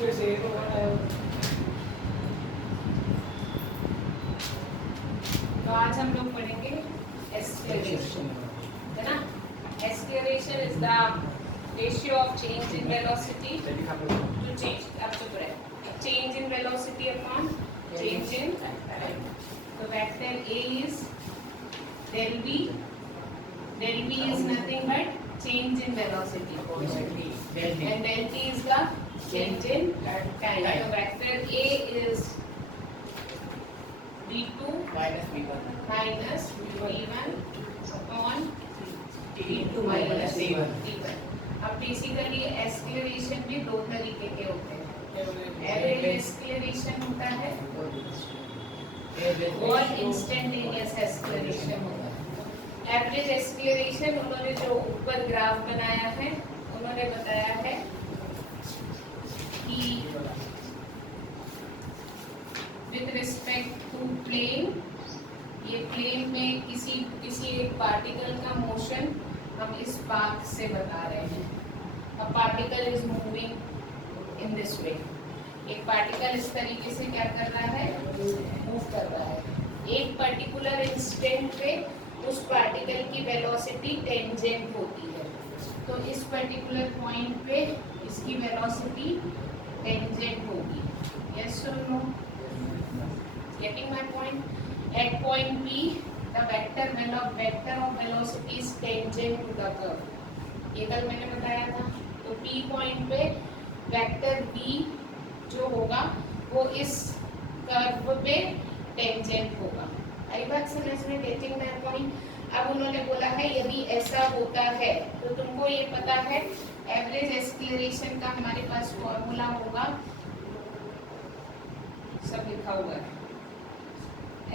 तो आज हम लोग पढ़ेंगे एक्सेलरेशन, है ना। Acceleration is the ratio of change in velocity to change, अब चुप रहे, change in velocity upon change in time. तो vector a is del v is nothing but change in velocity, and del t is the change in time. So vector a is v2 minus v1 upon v2 minus v1. अब basically acceleration में दो तरीके के होते हैं, average acceleration होता है और इंस्टेंटेनियस एक्सेलरेशन होता है। एवरेज एक्सेलरेशन उन्होंने जो ऊपर ग्राफ बनाया है उन्होंने बताया है कि विद रिस्पेक्ट टू प्लेन, ये प्लेन में किसी एक पार्टिकल का मोशन हम इस पाथ से बता रहे हैं। अब particle is moving in this way, एक पार्टिकल इस तरीके से क्या कर रहा है, मूव कर रहा है। एक पर्टिकुलर इंस्टेंट पे उस पार्टिकल की वेलोसिटी टेंजेंट होती है, तो इस पर्टिकुलर पॉइंट पे इसकी वेलोसिटी टेंजेंट होगी। यस और no? Getting my point? At point B the vector of velocity is tangent to the curve, ये कल मैंने बताया था। तो पी पॉइंट पे वेक्टर बी जो होगा वो इस कर्व पे टेंजेंट होगा। आई बात समझ में? Getting my point? अब उन्होंने बोला है यदि ऐसा होता है तो तुमको ये पता है एवरेज एक्सेलरेशन का हमारे पास फॉर्मूला होगा, सब लिखा हुआ है।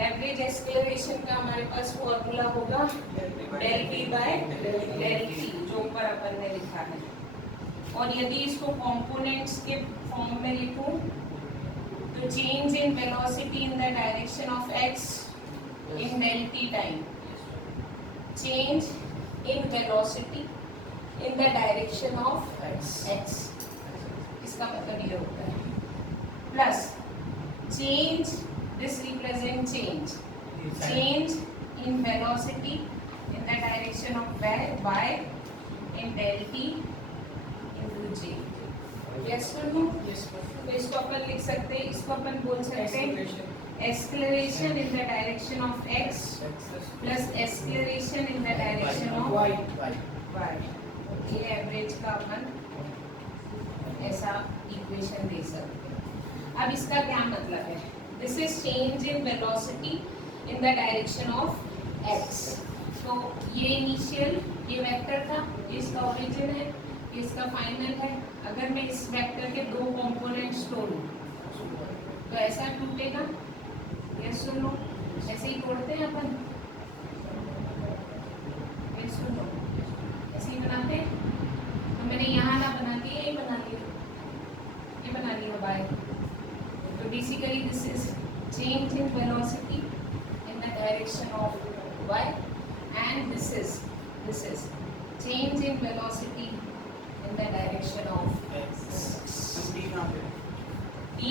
एवरेज एक्सेलरेशन का हमारे पास फॉर्मूला होगा del v by del t, जो ऊपर अपन ने लिखा है। और यदि इसको कंपोनेंट्स के फॉर्म में लिखूं तो change in velocity in the direction of x in del t time, change in velocity in the direction of x, इसका मतलब ये होता है, plus change, this represent change in velocity in the direction of y in del t into j. yes or no? तो इसको अपन लिख सकते हैं, इसको अपन बोल सकते हैं acceleration in the direction of x plus acceleration in the direction of y. ये एवरेज का अपन ऐसा इक्वेशन दे सकते हैं। अब इसका क्या मतलब है? This is change in velocity in the direction of x। तो ये इनिशियल, ये वेक्टर था, ये इसका ओरिजिन है, ये इसका फाइनल है। अगर मैं इस वेक्टर के दो कंपोनेंट्स तोड़ूं तो ऐसा टूटेगा, यस सुनो, ऐसे ही तोड़ते हैं अपन, यस सुनो, ऐसे ही बनाते हैं। तो मैंने यहाँ ना बना दिया, ये बना लिया बाय। तो basically this is change in velocity in the direction of y and this is change in velocity in the direction of x।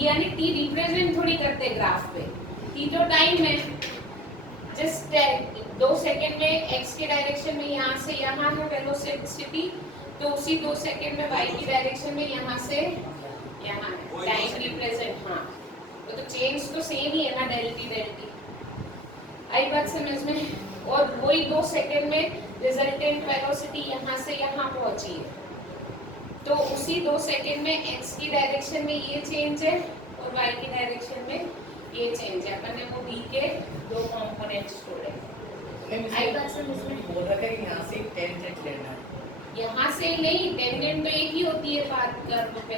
यानी t रिप्रेजेंट थोड़ी करते ग्राफ पे, कि जो टाइम है जस्ट 2 सेकेंड में x के डायरेक्शन में यहाँ से यहाँ है वेलोसिटी, तो उसी 2 सेकेंड में y की डायरेक्शन में यहाँ से यहाँ है टाइम रिप्रेजेंट। हाँ, तो चेंज तो सेम ही है ना, डेल टी। आई बात समझ में? और वही 2 सेकेंड में रिजल्टेंट वेलोसिटी यहाँ से यहाँ पहुंची है, तो उसी 2 सेकेंड में x की डायरेक्शन में ये चेंज है और y की डायरेक्शन में ये चेंज है। अपन ने वो b के दो कंपोनेंट्स तोड़े। आई बात समझ में? बोल रहा है कि यहाँ से टेंजेंट लेना है, यहाँ से नहीं, टेंजेंट तो एक ही होती है पाथ कर्व पे।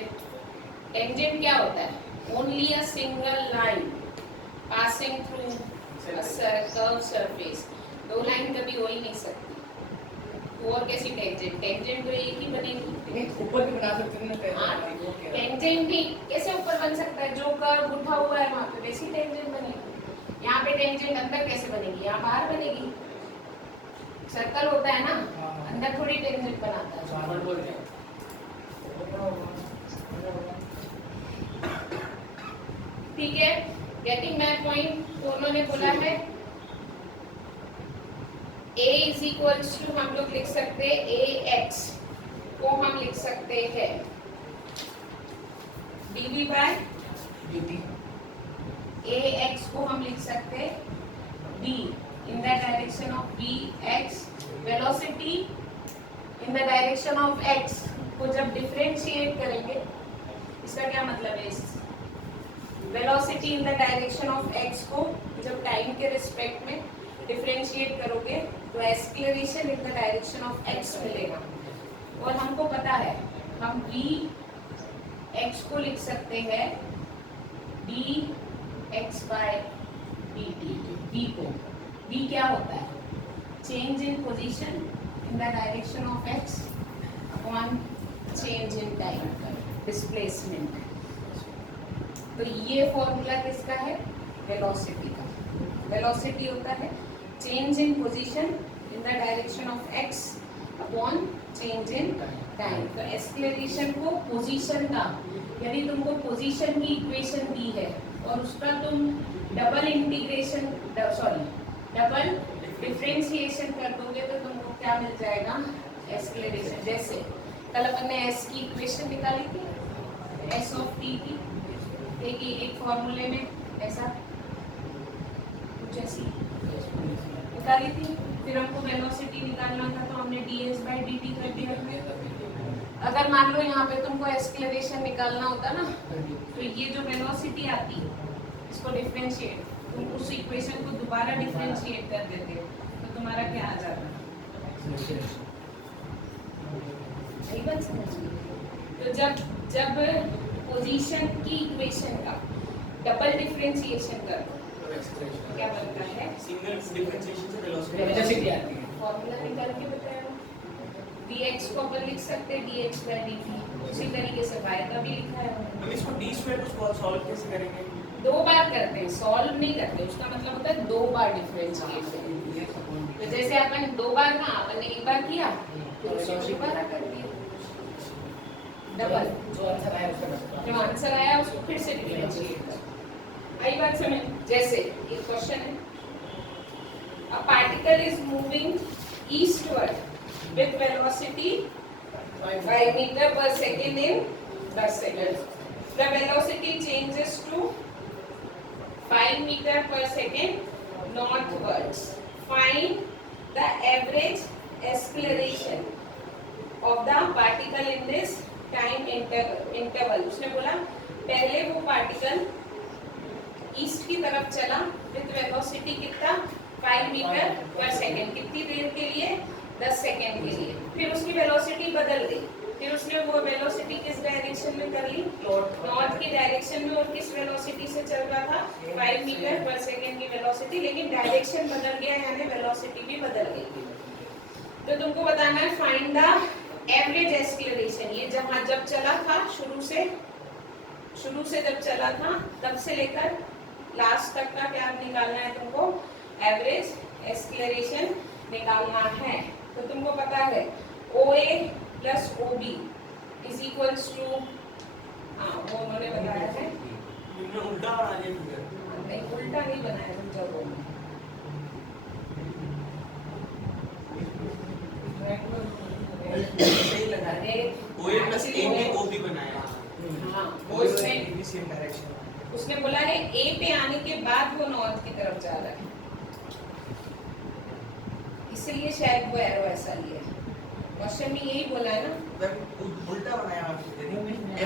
टेंजेंट क्या होता है? Only a single line passing through curve surface. दो लाइन कभी हो ही नहीं सकती, और कैसी टेंजेंट? टेंजेंट तो एक ही बनेगी। ऊपर भी बना सकते हैं ना, टेंजेंट भी कैसे ऊपर बन सकता है? जो कर्व उठा हुआ है वहाँ पे वैसी टेंजेंट बनेगी। यहाँ पे टेंजेंट अंदर कैसे बनेगी? यहाँ बाहर बनेगी। सर्कल होता है ना, अंदर थोड़ी टेंजेंट बनाता है। ठीक है, गेटिंग माय पॉइंट। तो उन्होंने बोला है a इज इक्वल्स टू, हम लोग लिख सकते हैं ax को हम लिख सकते हैं dv बाय dt ax को हम लिख सकते हैं b in the direction of bx, velocity in the direction of x को जब डिफरेंशिएट करेंगे, इसका क्या मतलब है, इस velocity in the direction of x को जब टाइम के रिस्पेक्ट में डिफरेंशिएट करोगे तो acceleration in the direction of x मिलेगा। और हमको पता है हम v x को लिख सकते हैं dx by dt। v को, v क्या होता है, change in position in the direction of x upon change in time, displacement. तो ये फॉर्मूला किसका है, वेलोसिटी का। वेलोसिटी होता है change in position in the direction of x upon change in time. तो एक्सेलरेशन को पोजीशन का, यदि तुमको पोजीशन की इक्वेशन दी है और उसका तुम डबल इंटीग्रेशन डबल डिफरेंशिएशन कर दोगे तो तुमको क्या मिल जाएगा, एक्सेलरेशन। जैसे कल अपन ने s की इक्वेशन निकाली थी, s ऑफ t की, देखिए एक फॉर्मूले में ऐसा कुछ ऐसी निकाली थी। फिर हमको वेलोसिटी निकालना था तो हमने ds by dt कर दिया। अगर मान लो यहाँ पे तुमको एक्सेलरेशन निकालना होता ना, तो ये जो वेलोसिटी आती है इसको डिफरेंशिएट, तुम उस इक्वेशन को दोबारा डिफरेंशिएट कर देते हो तो तुम्हारा क्या आ जाता, सही बात समझिए। तो जब पोजीशन की इक्वेशन का डबल डिफरेंशिएशन कर दो क्या बनता है, सिंगल डिफरेंशिएशन से वेलोसिटी आती है। फॉर्मूला निकाल के बताया dx को अपन लिख सकते हैं dx by dt। उसी तरीके से y का भी लिखा है हम इसको d स्क्वायर को सॉल्व कैसे करेंगे? दो बार करते हैं, सॉल्व नहीं करते, उसका मतलब होता है दो बार डिफरेंशिएट करें। तो जैसे अपन दो बार ना, अपन ने एक बार किया फिर उसे दोबारा कर दिया डबल, जो आंसर आया उसको फिर से डिफरेंशिएट कर। आई बात समझ। जैसे एक क्वेश्चन है, a particle is moving eastward with velocity 5 metre per second in 10 second. The velocity changes to 5 meter per second northwards. Find the average acceleration of the particle in this time interval. उसने बोला पहले वो particle east की तरफ चला with velocity कितना, 5 metre पर second, कितनी देर के लिए, 10 सेकेंड के लिए। फिर उसकी वेलोसिटी बदल गई, फिर उसने वो वेलोसिटी किस डायरेक्शन में कर ली, नॉर्थ की डायरेक्शन में। और किस वेलोसिटी से चल रहा था, 5 मीटर पर सेकेंड की वेलोसिटी, लेकिन डायरेक्शन बदल गया यानी वेलोसिटी भी बदल गई। तो तुमको बताना है फाइंड द एवरेज एक्सेलरेशन। ये जब चला था शुरू से जब चला था तब से लेकर लास्ट तक का क्या निकालना है तुमको, एवरेज एक्सेलरेशन निकालना है। तो तुमको पता है OA plus OB is equals to, वो उन्होंने बताया है, उल्टा बना दिया। नहीं उल्टा नहीं बनाया, जब सही लगा है, OA प्लस AB OB बनाया। हाँ, वो उसने बोला है A पे आने के बाद वो नॉर्थ की तरफ जा रहा है, इसलिए शायद वो एरो ऐसा लिया है। क्वेश्चन में यही बोला है ना, उल्टा बनाया,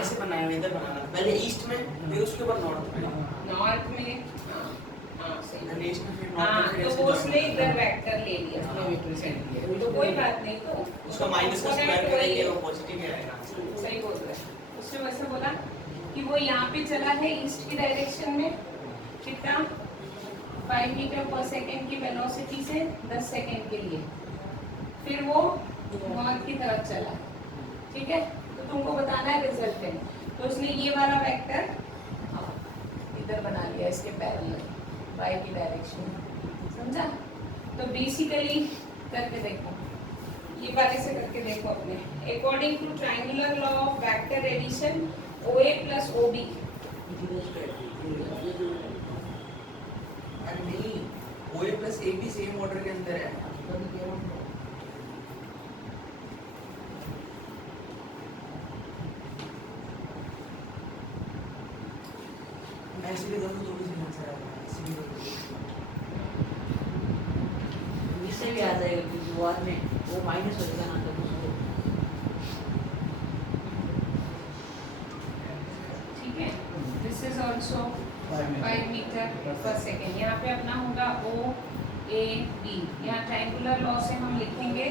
ऐसे बनाया, इधर बनाना, पहले ईस्ट में फिर उसके बाद नॉर्थ में। नॉर्थ में, हाँ सही, पहले ईस्ट में फिर हाँ, नॉर्थ में, तो वो उसने इधर वेक्टर ले लिया, तो कोई बात नहीं। तो उसका माइनस का स्क्वायर करेंगे वो पॉजिटिव ही आएगा। सही बोल रहा है। उसने वैसे बोला कि वो यहाँ पे चला है ईस्ट की डायरेक्शन में, कितना, 5 मीटर पर सेकेंड की वेलोसिटी से 10 सेकेंड के लिए, फिर वो नॉर्थ की तरफ चला, ठीक है। तो तुमको बताना है रिजल्टेंट। तो उसने ये वाला वेक्टर इधर बना लिया इसके पैरेलल, y की डायरेक्शन, समझा। तो बेसिकली करके देखो, ये वाले से करके देखो अपने। According to triangular law of vector addition OA plus OB अरे नहीं, OA plus AB same order के अंदर है। ऐसे भी दोनों तो कुछ आंसर आएगा, ऐसे भी दोनों इससे भी आ जाएगा क्योंकि वो बाद में वो माइनस हो जाएगा ना तो उसको ठीक है। दिस इज ऑल्सो 5 मीटर पर सेकेंड। यहाँ पे अपना होगा OAB। यहाँ ट्रायंगुलर लॉ से हम लिखेंगे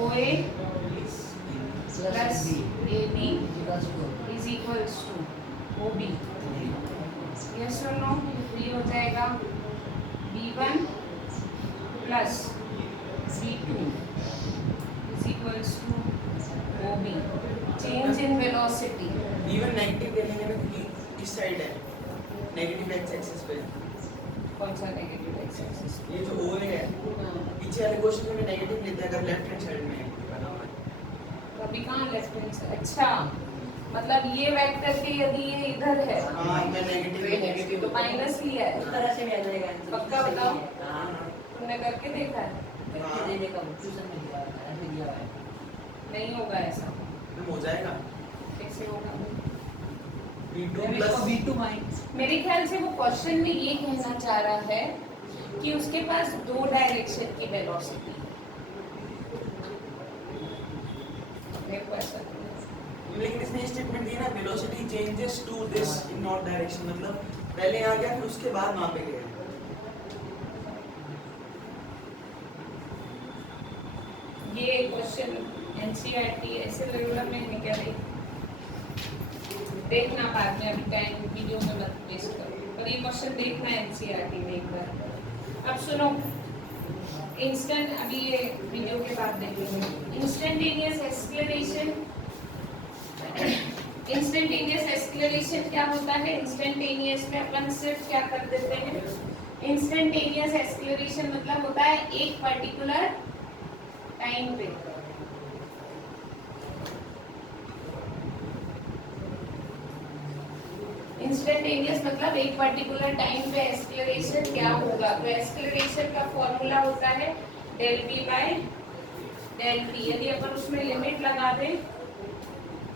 OA plus AB is equals to OB। Yes और नो? ये हो जाएगा B1 plus B2 is equals to OB। Change in velocity. B1 negative ले लेंगे ना, क्योंकि इस साइड है नेगेटिव एक्स एक्सिस पे। कौन सा नेगेटिव एक्स एक्सिस? ये जो OA है, पीछे वाले क्वेश्चन में नेगेटिव लेते हैं अगर लेफ्ट हैंड साइड में है। अभी कहाँ लेफ्ट हैंड साइड? अच्छा, मतलब ये वेक्टर के यदि ये इधर है हाँ, मैं नेगेटिव तो माइनस लिया है। उस तरह से भी आ जाएगा पक्का बताओ? हाँ तुमने करके देखा है? करके देने का ट्यूशन में दिया है ऐसे दिया है नहीं होगा ऐसा। हो जाएगा। कैसे होगा? B2 इसको प्लस B2 माइनस मेरे ख्याल से वो क्वेश्चन में ये कहना चाह रहा है कि उसके पास दो डायरेक्शन की वेलोसिटी। मेरे को ऐसा लग रहा है। लेकिन इसने स्टेटमेंट दी ना, velocity changes to this in north direction, मतलब पहले यहाँ गया फिर उसके बाद वहाँ पे गया। ये क्वेश्चन एनसीईआरटी ऐसे रेगुलर में है क्या भाई? देखना बाद में, अभी टाइम वीडियो में मत वेस्ट करो, पर ये क्वेश्चन देखना एनसीईआरटी में एक बार। अब सुनो, इंस्टेंट, अभी ये वीडियो के बाद देखेंगे। Instantaneous acceleration. इंस्टेंटेनियस एक्सेलरेशन क्या होता है? इंस्टेंटेनियस में अपन सिर्फ क्या कर देते हैं? इंस्टेंटेनियस एक्सेलरेशन मतलब होता है एक पर्टिकुलर टाइम पे। इंस्टेंटेनियस मतलब एक पर्टिकुलर टाइम पे एक्सेलरेशन क्या होगा। तो एक्सेलरेशन का फॉर्मूला होता है del v by del t। यदि अपन उसमें लिमिट लगा दें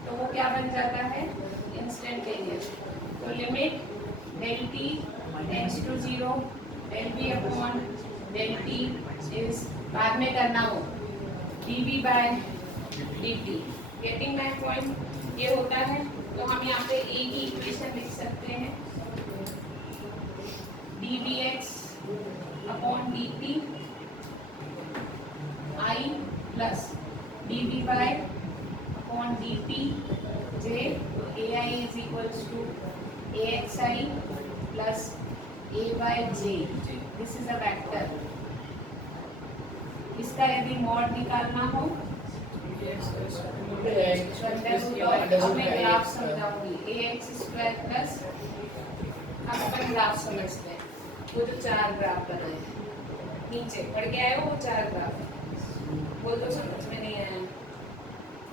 तो वो क्या बन जाता है? इंस्टेंटेनियस। तो limit del t tends to 0 del v upon del t is, बाद में करना हो, dv by dt। Getting my point? ये होता है। तो हम यहाँ पे ए की इक्वेशन लिख सकते हैं, dvx upon dt i plus dv by upon dt j। ai is equals to axi plus a by j। This is a vector. इसका यदि मॉड निकालना हो अब मैं ग्राफ समझाऊंगी। ax स्क्वायर प्लस, अब अपन ग्राफ समझते हैं। वो जो चार ग्राफ बनाए नीचे पढ़ के आए हो, वो चार ग्राफ बोल दो, समझ में नहीं आया?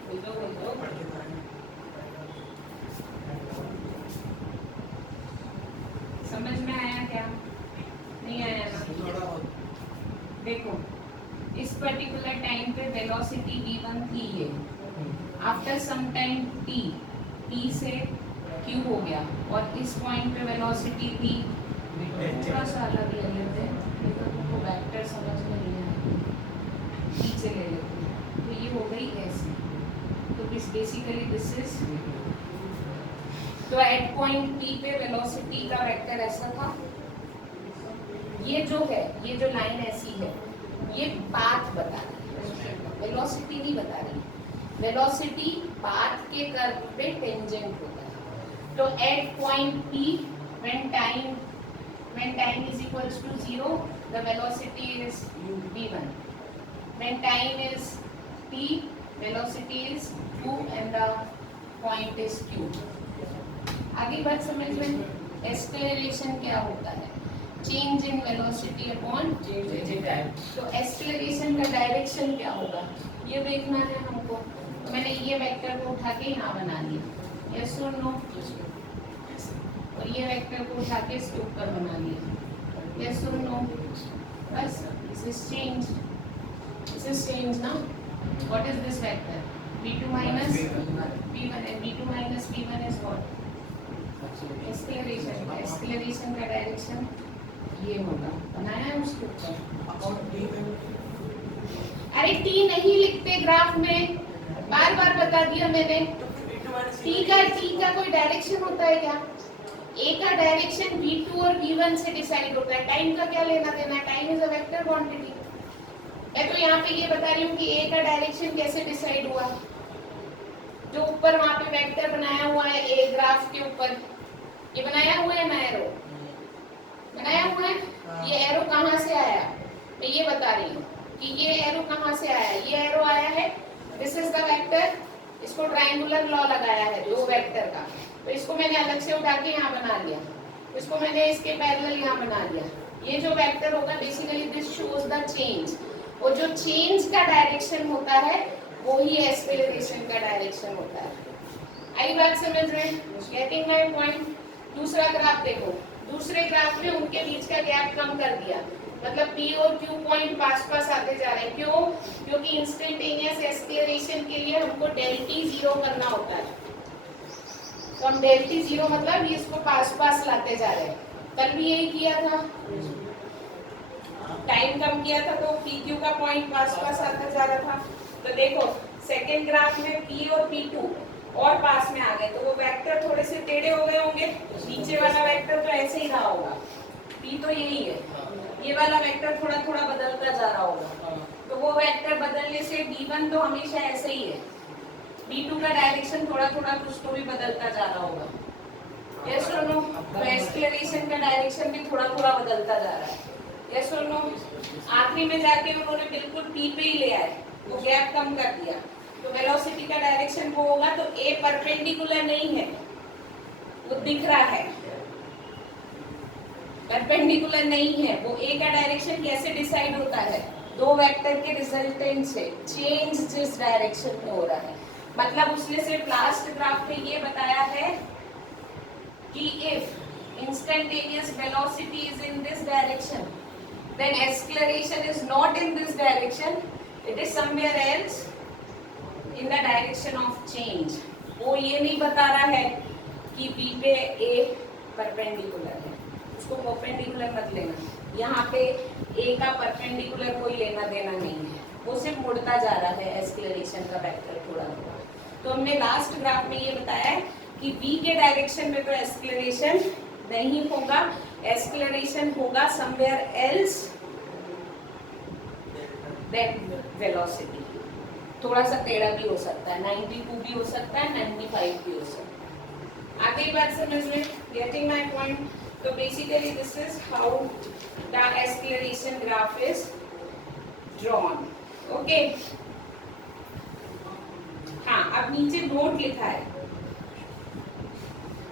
बोल दो बोल दो। पढ़ के पढ़ाएंगे। समझ में आया क्या? नहीं आया ना? थोड़ा बहुत। देखो, इस पर्टिकुलर टाइम पे वेलोसिटी v1 थी ये। आफ्टर सम टाइम t से q हो गया, और इस पॉइंट पे वेलोसिटी थी, थोड़ा सा अलग ले लेते हैं, नहीं तो तुमको वेक्टर समझ में नहीं आया, नीचे ले लेते हैं। तो ये हो गई ऐसे। तो बेसिकली दिस इज, तो एट पॉइंट p पे वेलोसिटी का वेक्टर ऐसा था। ये जो है, ये जो लाइन ऐसी है, ये पाथ बता रही है, वेलोसिटी नहीं बता रही। वेलोसिटी पाथ के कर्व पे टेंजेंट होता है। तो at point P when time is equals to 0, the velocity is v1. When time is t, velocity is 2 and the point is q. आगे बात समझ में? एक्सेलरेशन क्या होता है? Change in velocity upon change in time. तो acceleration का direction क्या होगा ये देखना है हमको। तो मैंने ये वेक्टर को उठा के यहाँ बना दिया। यस और नो? ये वेक्टर को उठा के इसके ऊपर बना लिया। यस और नो? बस this is change, this is change ना। What is this vector? v2 minus v1 and v2 minus v1 is what? Acceleration. Acceleration का डायरेक्शन ये होगा, बनाया है उसके ऊपर। अबाउट टी में अरे टी नहीं लिखते ग्राफ में, बार बार बता दिया मैंने। टी का कोई डायरेक्शन होता है क्या? ए का डायरेक्शन v2 और v1 से डिसाइड होता है। टाइम का क्या लेना देना है? Time is a vector quantity. मैं तो यहाँ पे ये बता रही हूँ कि ए का डायरेक्शन कैसे डिसाइड हुआ। जो ऊपर वहाँ पे वेक्टर बनाया हुआ है ए ग्राफ के ऊपर, ये बनाया हुआ है ना एरो, बनाया हुआ है। ये एरो कहाँ से आया? मैं ये बता रही हूँ कि ये एरो कहाँ से आया। ये एरो आया है, दिस इज द वेक्टर, इसको ट्रायंगुलर लॉ लगाया है दो वेक्टर का, तो इसको मैंने अलग से उठा के यहाँ बना लिया, इसको मैंने इसके पैरेलल यहाँ बना लिया। ये जो वेक्टर होगा basically this shows the change, और जो चेंज का डायरेक्शन होता है वो ही एक्सेलरेशन का डायरेक्शन होता है। आई बात समझ रहे हैं? Getting my point? दूसरा ग्राफ देखो, दूसरे ग्राफ में उनके बीच का गैप कम कर दिया, मतलब P और Q पॉइंट पास पास आते जा रहे हैं। क्यों? क्योंकि इंस्टेंटेनियस एक्सेलरेशन के लिए हमको डेल T 0 करना होता है। तो हम डेल T 0 मतलब ये इसको पास पास लाते जा रहे हैं। कल भी यही किया था, टाइम कम किया था तो PQ का पॉइंट पास पास आता जा रहा था। तो देखो सेकेंड ग्राफ में P और P2 और पास में आ गए, तो वो वेक्टर थोड़े से टेढ़े हो गए होंगे। नीचे वाला वेक्टर तो ऐसे ही रहा होगा, P तो यही है, ये वाला वेक्टर थोड़ा थोड़ा बदलता जा रहा होगा। तो वो वेक्टर बदलने से V1 तो हमेशा ऐसे ही है, V2 का डायरेक्शन थोड़ा थोड़ा कुछ तो भी बदलता जा रहा होगा। यस और नो? तो एक्सेलरेशन का डायरेक्शन भी थोड़ा थोड़ा बदलता जा रहा है। यस और नो? आखिरी में जाके उन्होंने बिल्कुल P पे ही ले आए, वो गैप कम कर दिया, तो वेलोसिटी का डायरेक्शन वो होगा। तो A परपेंडिकुलर नहीं है, वो दिख रहा है, परपेंडिकुलर नहीं है। वो A का डायरेक्शन कैसे डिसाइड होता है? दो वेक्टर के रिजल्टेंट से चेंज जिस डायरेक्शन में हो रहा है। मतलब उसने सिर्फ लास्ट ग्राफ में ये बताया है कि if instantaneous velocity is in this direction, then acceleration is not in this direction, it is somewhere else in the direction of change। वो ये नहीं बता रहा है कि B पे A परपेंडिकुलर है, उसको परपेंडिकुलर मत लेना। यहाँ पे A का परपेंडिकुलर कोई लेना देना नहीं है, वो सिर्फ मुड़ता जा रहा है एक्सेलरेशन का वेक्टर थोड़ा थोड़ा। तो हमने लास्ट ग्राफ में ये बताया है कि B के डायरेक्शन में तो एक्सेलरेशन नहीं होगा, एक्सेलरेशन होगा समवेयर एल्स देन वेलोसिटी। थोड़ा सा टेढ़ा भी हो सकता है, 92 भी हो सकता है, 95 भी हो सकता है। आगे बात समझ में? Getting my point? तो basically this is how the acceleration graph is drawn. Okay, हाँ, अब नीचे नोट लिखा है,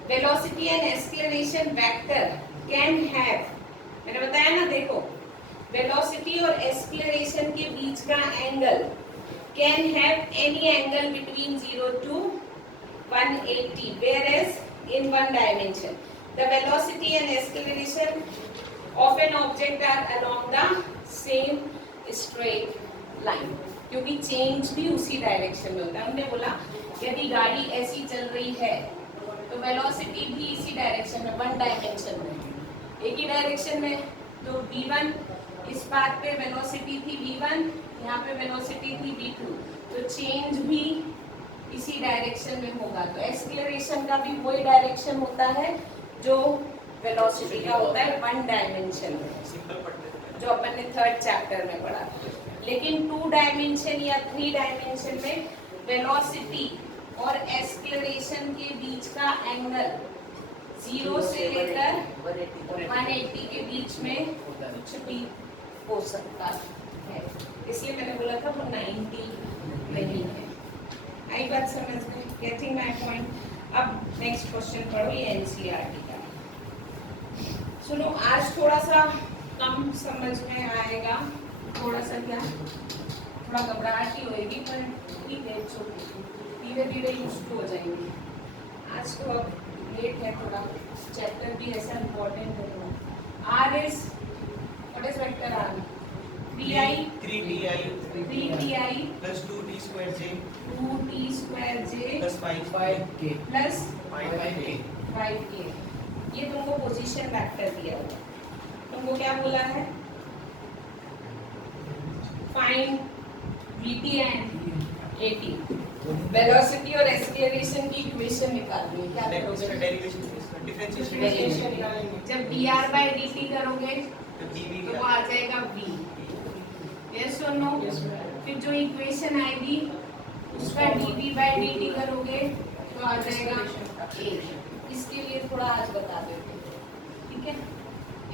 velocity and acceleration vector can have, मैंने बताया ना, देखो वेलोसिटी और एक्सेलरेशन के बीच का angle can have any angle between 0 to 180, whereas in one dimension the velocity and acceleration of an object are along the same straight line, क्योंकि change भी उसी डायरेक्शन में होता है। हमने बोला यदि गाड़ी ऐसी चल रही है तो वेलोसिटी भी इसी डायरेक्शन में, वन डायमेंशन में, एक ही डायरेक्शन में। तो v1 इस पाथ पे वेलोसिटी थी v1, यहाँ पे वेलोसिटी थी v2, तो चेंज भी इसी डायरेक्शन में होगा। तो एक्सेलरेशन का भी वही डायरेक्शन होता है जो वेलोसिटी का होता है, वन डायमेंशन में, जो अपन ने थर्ड चैप्टर में पढ़ा। लेकिन 2 डायमेंशन या 3 डायमेंशन में वेलोसिटी और एक्सेलरेशन के बीच का एंगल 0 से लेकर 180 के बीच में कुछ भी हो सकता है, इसलिए मैंने बोला था वो 90 नहीं है। आई बात समझ में? Getting my point? अब नेक्स्ट क्वेश्चन पढ़ो, ये एनसीईआरटी का। सुनो, आज थोड़ा सा कम समझ में आएगा, थोड़ा सा क्या, थोड़ा घबराहट ही होएगी, पर ठीक है, धीरे धीरे यूज्ड हो जाएंगे। आज तो अब लेट है थोड़ा, चैप्टर भी ऐसा इम्पोर्टेंट है थोड़ा। R is what is vector R? 3i 3ti plus 2t square j 2t square j plus 5 5k plus 5k 5k। ये तुमको पोजीशन वेक्टर दिया हुआ, तुमको क्या बोला है? Find vt and at, velocity और एक्सेलरेशन की इक्वेशन निकालनी है। क्या करोगे? डेरिवेशन डिफरेंशिएशन Differentiation निकालेंगे। जब dr by dt करोगे तो dv तो वो आ जाएगा v। यस और नो? फिर जो इक्वेशन आएगी उसका dv by dt करोगे तो आ जाएगा a। इसके लिए थोड़ा आज बता देते हैं, ठीक है?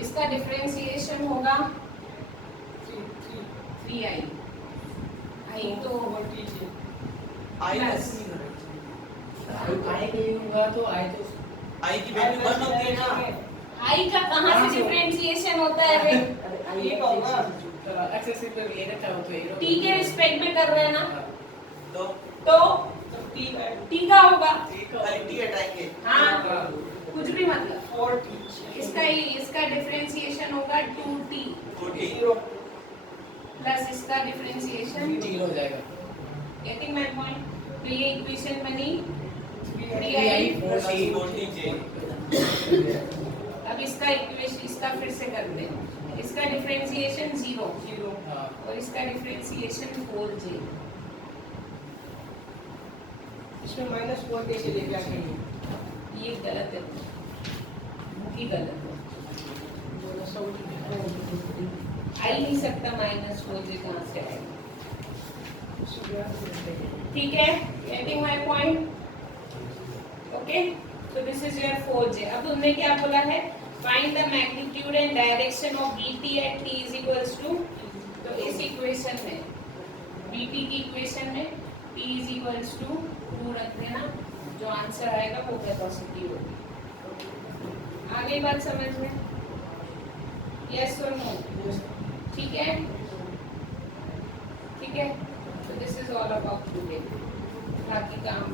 इसका डिफरेंशिएशन होगा 3i। i तो आई Plus. आए के लिए होगा तो आए तो आई की वैल्यू 1 होती है ना। i का कहाँ से डिफरेंशिएशन होता है बे? ये होगा एक्सेसिव पे ये रखा हो तो ये t के रिस्पेक्ट में कर रहे हैं ना, तो t का होगा। खाली t हटाएंगे। हाँ, कुछ भी मतलब। इसका डिफरेंशिएशन होगा 2t 2t प्लस इसका डिफरेंशिएशन 0 हो जाएगा। Getting my point? तो ये इक्वेशन बनी 3i 4t 4tj अब इसका इक्वेशन इसका फिर से करते हैं। इसका डिफरेंशिएशन 0 हां और इसका डिफरेंशिएशन 4j। इसमें -4 कैसे लेके आ गए? ये गलत है, ये गलत है। आ ही नहीं सकता -4j, कहाँ से आएगा? ठीक है, getting my point? Okay, so this is your 4j। अब उन्होंने क्या बोला है? Find the magnitude and direction of vt at t is equals to, तो इस इक्वेशन में vt की इक्वेशन में t is equals to 2 रख देना, जो आंसर आएगा वो वेलोसिटी होगी। आगे बात समझ में? यस और नो? ठीक है, ठीक है। So this is all about today। बाकी काम